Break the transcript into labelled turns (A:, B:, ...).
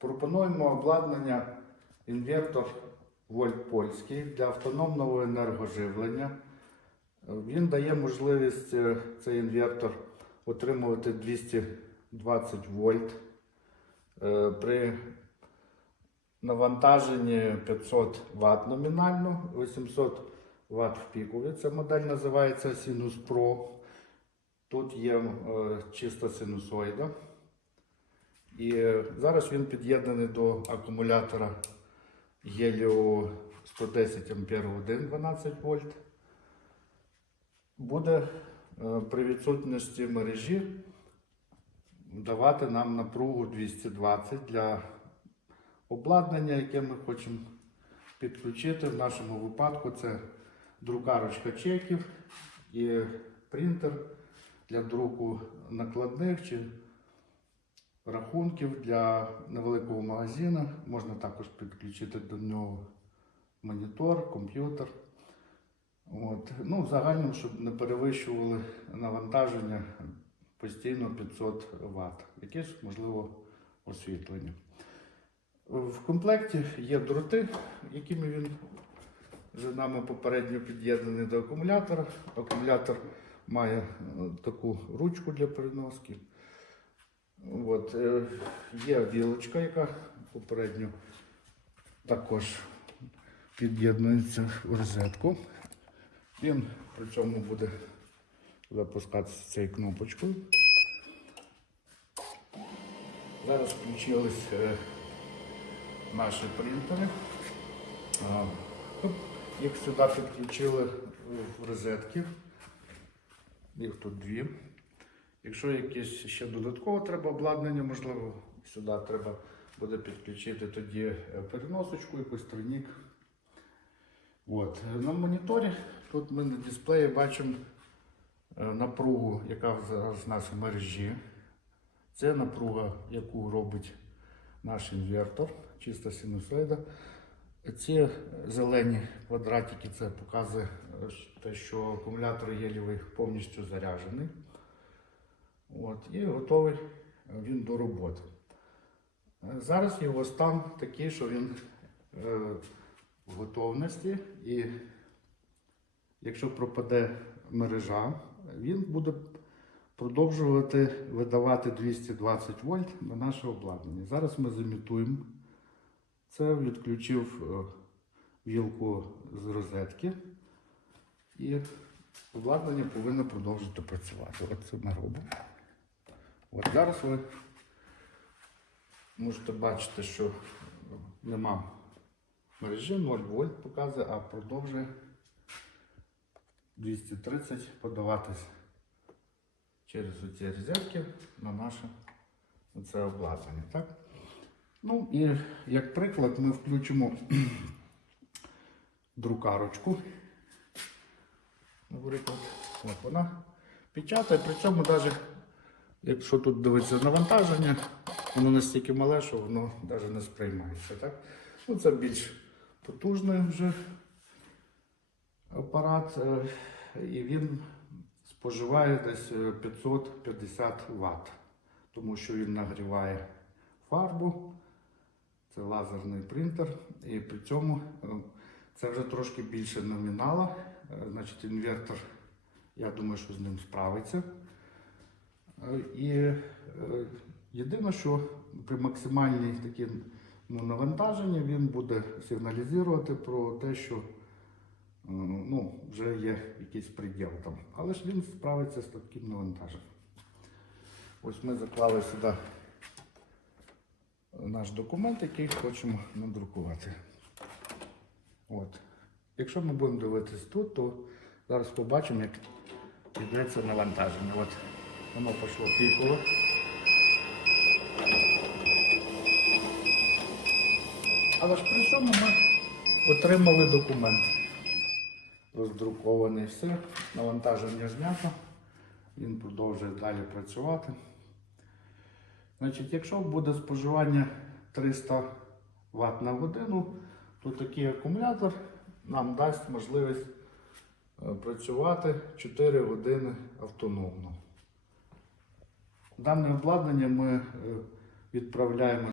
A: Пропонуємо обладнання інвертор вольт польський для автономного енергоживлення. Він дає можливість е, цей інвертор отримувати 220 вольт е, при навантаженні 500 Вт номінально, 800 Вт в пікові. Ця модель називається Sinus Pro. Тут є е, чиста синусоїда. І зараз він під'єднаний до акумулятора Helio 110 Ампер 1 12 вольт. Буде е, при відсутності мережі давати нам напругу 220 для обладнання, яке ми хочемо підключити. В нашому випадку це друкарочка чеків і принтер для друку накладних чи рахунків для невеликого магазину. Можна також підключити до нього монітор, комп'ютер. От. Ну, в загальному, щоб не перевищували навантаження постійно 500 Вт. Якесь, можливо, освітлення. В комплекті є дроти, якими він вже нами попередньо під'єднаний до акумулятора. Акумулятор має е, таку ручку для переноски. От, е, є вілочка, яка попередньо також під'єднується в розетку. Він при цьому буде запускатися цією кнопочкою. Зараз включились е, наші принтери. Ну, Їх сюди підключили в розетки. Їх тут дві. Якщо якесь ще додатково треба обладнання, можливо, сюди треба буде підключити тоді е, переносочку, якийсь тройник. От. На моніторі тут ми на дисплеї бачимо е, напругу, яка зараз у нас в мережі. Це напруга, яку робить наш інвертор, чиста синусоїда. Ці зелені квадратики це показує е, те, що акумулятор гелівий повністю заряджений. От, і готовий він до роботи. Е, Зараз його стан такий, що він е, в готовності, і якщо пропаде мережа, він буде продовжувати видавати 220 вольт на наше обладнання. Зараз ми замітуємо це, відключив е, вілку з розетки, і обладнання повинно продовжити працювати. От це ми робимо. От зараз ви можете бачити, що нема мережі 0 вольт показує, а продовжує 230 подаватись через ці розетки на наше це обладнання. Так? Ну і як приклад ми включимо друкарочку. Наприклад, от вона печатає, при цьому навіть якщо тут дивиться навантаження, воно настільки мале, що воно навіть не сприймається. Так? Ну, це більш потужний вже апарат, е, і він споживає десь е, 550 Вт, тому що він нагріває фарбу, це лазерний принтер, і при цьому е, це вже трошки більше номінала. Е, Значить, інвертор, я думаю, що з ним справиться. І е, єдине, що при максимальній такій ну, навантаженні він буде сигналізувати про те, що е, ну, вже є якийсь приділ там. Але ж він справиться з таким навантаженням. Ось ми заклали сюди наш документ, який хочемо надрукувати. От. Якщо ми будемо дивитись тут, то зараз побачимо, як йдеться навантаження. От воно пішло піково. Але ж при цьому ми отримали документ. Роздрукований все, навантаження знято, він продовжує далі працювати. Значить, якщо буде споживання 300 Вт на годину, то такий акумулятор нам дасть можливість е, працювати 4 години автономно. Дане обладнання ми е, відправляємо